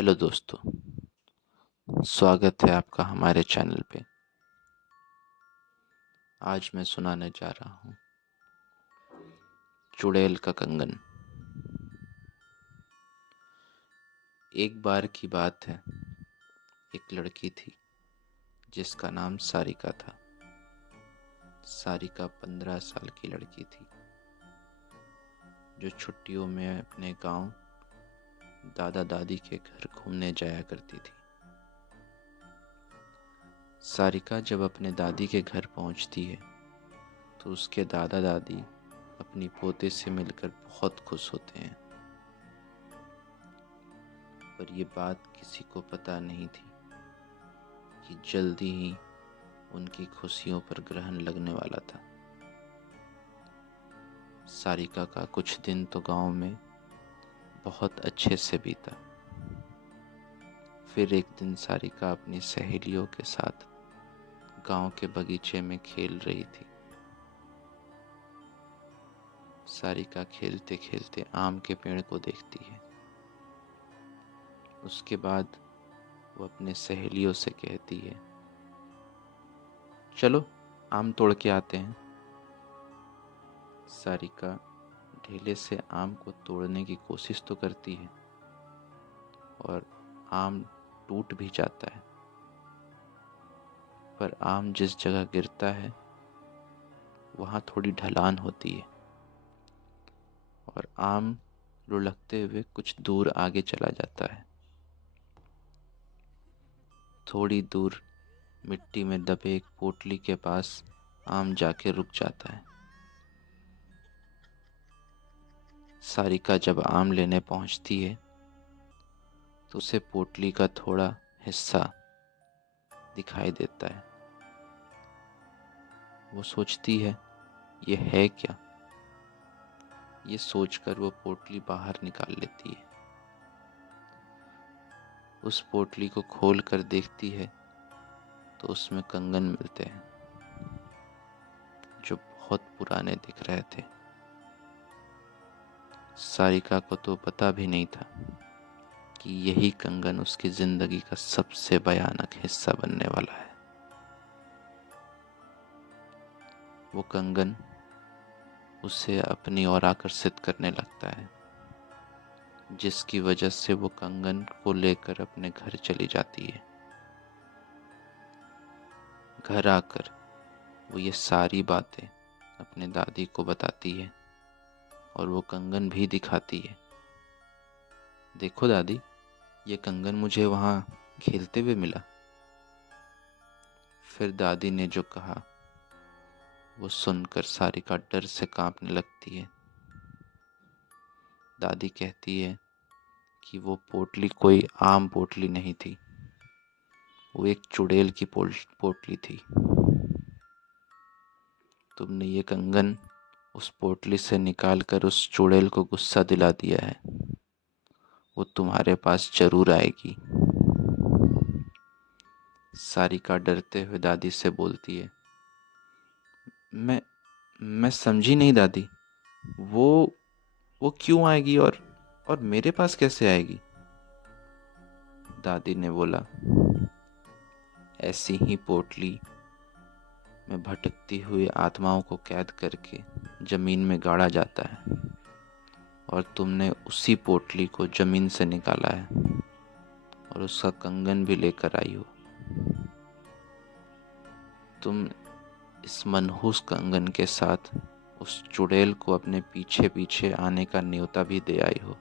Hello दोस्तों, स्वागत है आपका हमारे चैनल पे। आज मैं सुनाने जा रहा हूँ चुड़ैल का कंगन। एक बार की बात है, एक लड़की थी जिसका नाम सारिका था। सारिका 15 साल की लड़की थी जो छुट्टियों में अपने गांव दादा दादी के घर घूमने जाया करती थी। सारिका जब अपने दादी के घर पहुंचती है तो उसके दादा दादी अपनी पोते से मिलकर बहुत खुश होते हैं, पर ये बात किसी को पता नहीं थी कि जल्दी ही उनकी खुशियों पर ग्रहण लगने वाला था। सारिका का कुछ दिन तो गांव में बहुत अच्छे से बीता। फिर एक दिन सारिका अपनी सहेलियों के साथ गांव के बगीचे में खेल रही थी। सारिका खेलते खेलते आम के पेड़ को देखती है। उसके बाद वो अपने सहेलियों से कहती है, चलो आम तोड़ के आते हैं। सारिका ढेले से आम को तोड़ने की कोशिश तो करती है और आम टूट भी जाता है, पर आम जिस जगह गिरता है वहाँ थोड़ी ढलान होती है और आम लुढ़कते हुए कुछ दूर आगे चला जाता है। थोड़ी दूर मिट्टी में दबे एक पोटली के पास आम जाके रुक जाता है। सारिका जब आम लेने पहुंचती है तो उसे पोटली का थोड़ा हिस्सा दिखाई देता है। वो सोचती है, ये है क्या? ये सोचकर वो पोटली बाहर निकाल लेती है। उस पोटली को खोल कर देखती है तो उसमें कंगन मिलते हैं जो बहुत पुराने दिख रहे थे। सारिका को तो पता भी नहीं था कि यही कंगन उसकी जिंदगी का सबसे भयानक हिस्सा बनने वाला है। वो कंगन उसे अपनी ओर आकर्षित करने लगता है, जिसकी वजह से वो कंगन को लेकर अपने घर चली जाती है। घर आकर वो ये सारी बातें अपने दादी को बताती है और वो कंगन भी दिखाती है। देखो दादी, ये कंगन मुझे वहाँ खेलते हुए मिला। फिर दादी ने जो कहा वो सुनकर सारिका डर से कांपने लगती है। दादी कहती है कि वो पोटली कोई आम पोटली नहीं थी, वो एक चुड़ैल की पोटली थी। तुमने ये कंगन उस पोटली से निकालकर उस चुड़ैल को गुस्सा दिला दिया है। वो तुम्हारे पास जरूर आएगी। सारिका डरते हुए दादी से बोलती है, मैं समझी नहीं दादी, वो वो क्यों आएगी और मेरे पास कैसे आएगी? दादी ने बोला, ऐसी ही पोटली में भटकती हुई आत्माओं को कैद करके जमीन में गाड़ा जाता है और तुमने उसी पोटली को जमीन से निकाला है और उसका कंगन भी लेकर आई हो। तुम इस मनहूस कंगन के साथ उस चुड़ैल को अपने पीछे पीछे आने का न्योता भी दे आई हो।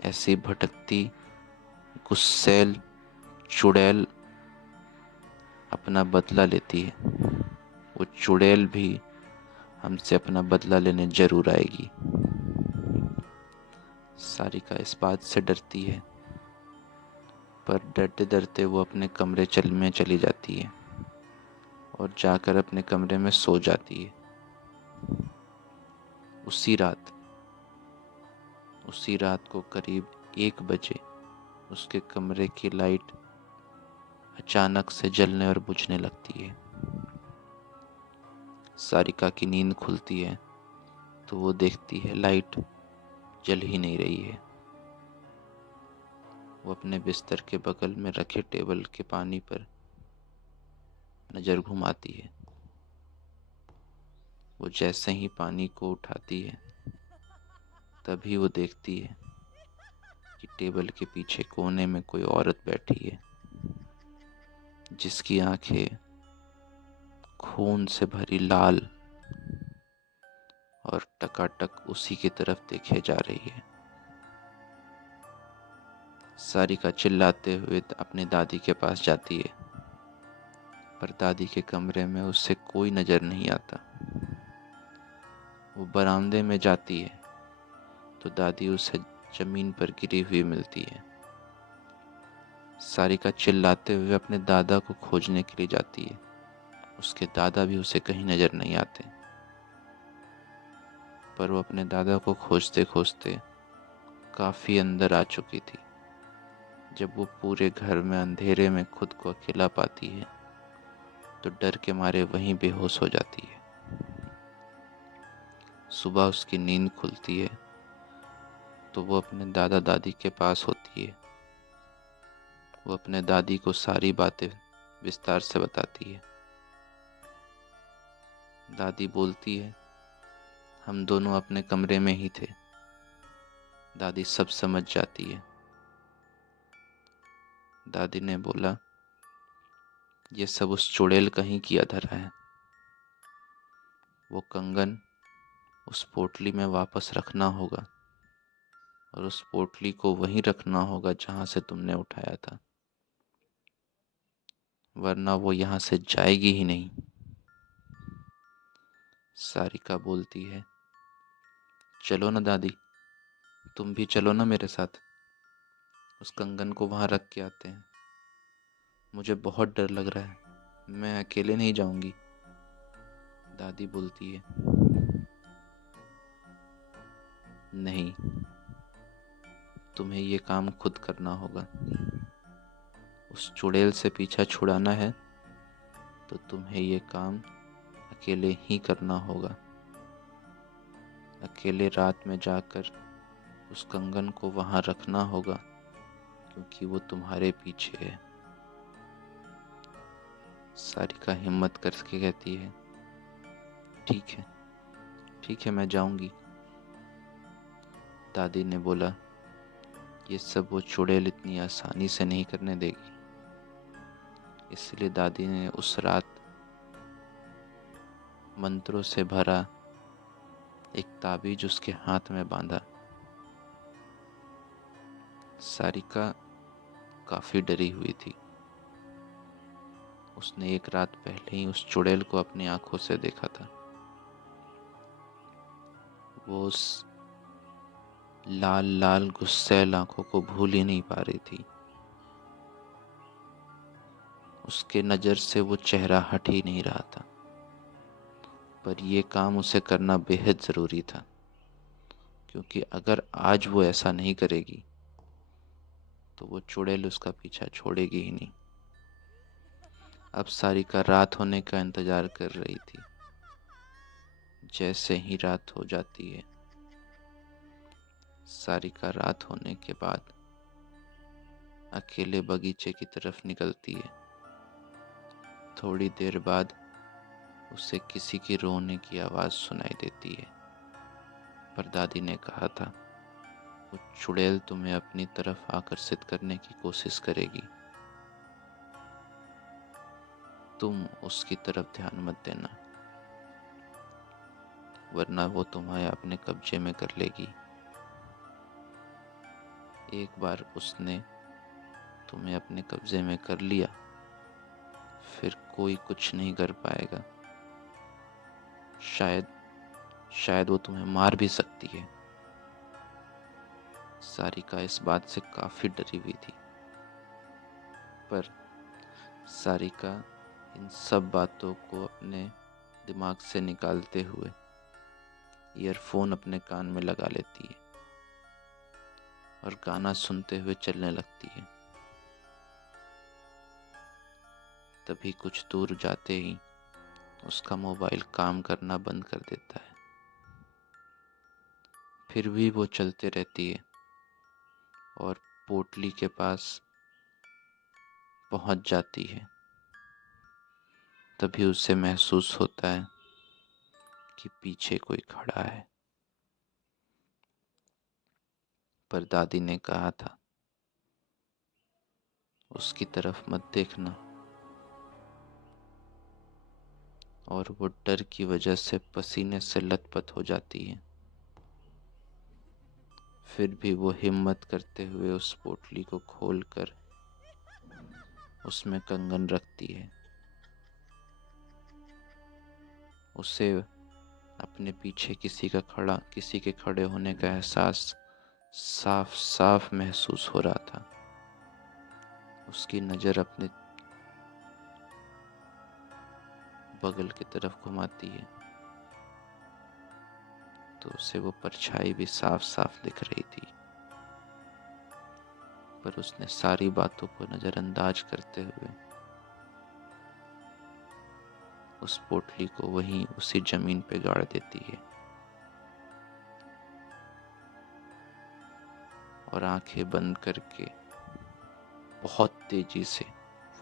ऐसी भटकती गुस्सैल चुड़ैल अपना बदला लेती है। वो चुड़ैल भी हमसे अपना बदला लेने जरूर आएगी। सारिका इस बात से डरती है, पर डरते डरते वो अपने कमरे में चली जाती है और जाकर अपने कमरे में सो जाती है। उसी रात को करीब 1 बजे उसके कमरे की लाइट अचानक से जलने और बुझने लगती है। सारिका की नींद खुलती है तो वो देखती है लाइट जल ही नहीं रही है। वो अपने बिस्तर के बगल में रखे टेबल के पानी पर नज़र घुमाती है। वो जैसे ही पानी को उठाती है तभी वो देखती है कि टेबल के पीछे कोने में कोई औरत बैठी है, जिसकी आंखें खून से भरी लाल और टकाटक उसी की तरफ देखे जा रही है। सारिका चिल्लाते हुए अपनी दादी के पास जाती है, पर दादी के कमरे में उससे कोई नज़र नहीं आता। वो बरामदे में जाती है तो दादी उसे जमीन पर गिरी हुई मिलती है। सारिका चिल्लाते हुए अपने दादा को खोजने के लिए जाती है। उसके दादा भी उसे कहीं नज़र नहीं आते, पर वो अपने दादा को खोजते खोजते काफ़ी अंदर आ चुकी थी। जब वो पूरे घर में अंधेरे में खुद को अकेला पाती है तो डर के मारे वहीं बेहोश हो जाती है। सुबह उसकी नींद खुलती है तो वो अपने दादा दादी के पास होती है। वो अपने दादी को सारी बातें विस्तार से बताती है। दादी बोलती है, हम दोनों अपने कमरे में ही थे। दादी सब समझ जाती है। दादी ने बोला, ये सब उस चुड़ैल कहीं किया धरा है। वो कंगन उस पोटली में वापस रखना होगा और उस पोटली को वहीं रखना होगा जहाँ से तुमने उठाया था, वरना वो यहाँ से जाएगी ही नहीं। सारिका बोलती है, चलो ना दादी, तुम भी चलो ना मेरे साथ, उस कंगन को वहाँ रख के आते हैं। मुझे बहुत डर लग रहा है, मैं अकेले नहीं जाऊंगी। दादी बोलती है, नहीं, तुम्हें ये काम खुद करना होगा। उस चुड़ैल से पीछा छुड़ाना है तो तुम्हें ये काम अकेले ही करना होगा। अकेले रात में जाकर उस कंगन को वहाँ रखना होगा, क्योंकि वो तुम्हारे पीछे है। सारिका हिम्मत करके कहती है, ठीक है, ठीक है, मैं जाऊंगी। दादी ने बोला, ये सब वो चुड़ैल इतनी आसानी से नहीं करने देगी। इसलिए दादी ने उस रात मंत्रों से भरा एक ताबीज उसके हाथ में बांधा। सारिका काफी डरी हुई थी। उसने एक रात पहले ही उस चुड़ैल को अपनी आंखों से देखा था। वो उस लाल लाल गुस्सैल आंखों को भूल ही नहीं पा रही थी। उसके नज़र से वो चेहरा हट ही नहीं रहा था। पर यह काम उसे करना बेहद ज़रूरी था, क्योंकि अगर आज वो ऐसा नहीं करेगी तो वो चुड़ैल उसका पीछा छोड़ेगी ही नहीं। अब सारिका रात होने का इंतज़ार कर रही थी। जैसे ही रात हो जाती है, सारिका रात होने के बाद अकेले बगीचे की तरफ निकलती है। थोड़ी देर बाद उसे किसी की रोने की आवाज़ सुनाई देती है। पर दादी ने कहा था, वो चुड़ैल तुम्हें अपनी तरफ आकर्षित करने की कोशिश करेगी। तुम उसकी तरफ ध्यान मत देना, वरना वो तुम्हें अपने कब्जे में कर लेगी। एक बार उसने तुम्हें अपने कब्जे में कर लिया, फिर कोई कुछ नहीं कर पाएगा। शायद शायद वो तुम्हें मार भी सकती है। सारिका इस बात से काफ़ी डरी हुई थी, पर सारिका इन सब बातों को अपने दिमाग से निकालते हुए ईयरफोन अपने कान में लगा लेती है और गाना सुनते हुए चलने लगती है। तभी कुछ दूर जाते ही उसका मोबाइल काम करना बंद कर देता है। फिर भी वो चलते रहती है और पोटली के पास पहुंच जाती है, तभी उसे महसूस होता है कि पीछे कोई खड़ा है। पर दादी ने कहा था, उसकी तरफ मत देखना। और वो डर की वजह से पसीने से लथपथ हो जाती है। फिर भी वो हिम्मत करते हुए उस पोटली को खोलकर उसमें कंगन रखती है। उसे अपने पीछे किसी के खड़े होने का एहसास साफ साफ महसूस हो रहा था। उसकी नज़र अपने बगल की तरफ घुमाती है तो उसे वो परछाई भी साफ साफ दिख रही थी। पर उसने सारी बातों को नज़रअंदाज करते हुए उस पोटली को वहीं उसी जमीन पे गाड़ देती है और आंखें बंद करके बहुत तेजी से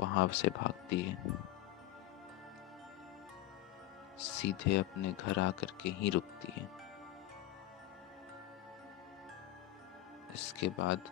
वहां से भागती है। सीधे अपने घर आकर के ही रुकती है। इसके बाद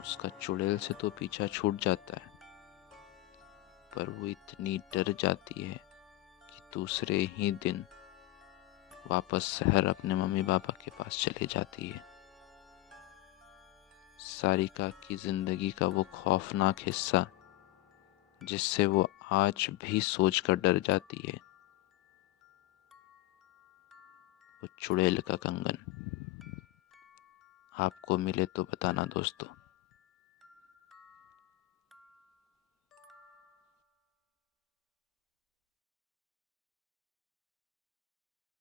उसका चुड़ैल से तो पीछा छूट जाता है, पर वो इतनी डर जाती है कि दूसरे ही दिन वापस शहर अपने मम्मी पापा के पास चले जाती है। सारिका की जिंदगी का वो खौफनाक हिस्सा जिससे वो आज भी सोचकर डर जाती है, वो चुड़ैल का कंगन। आपको मिले तो बताना दोस्तों।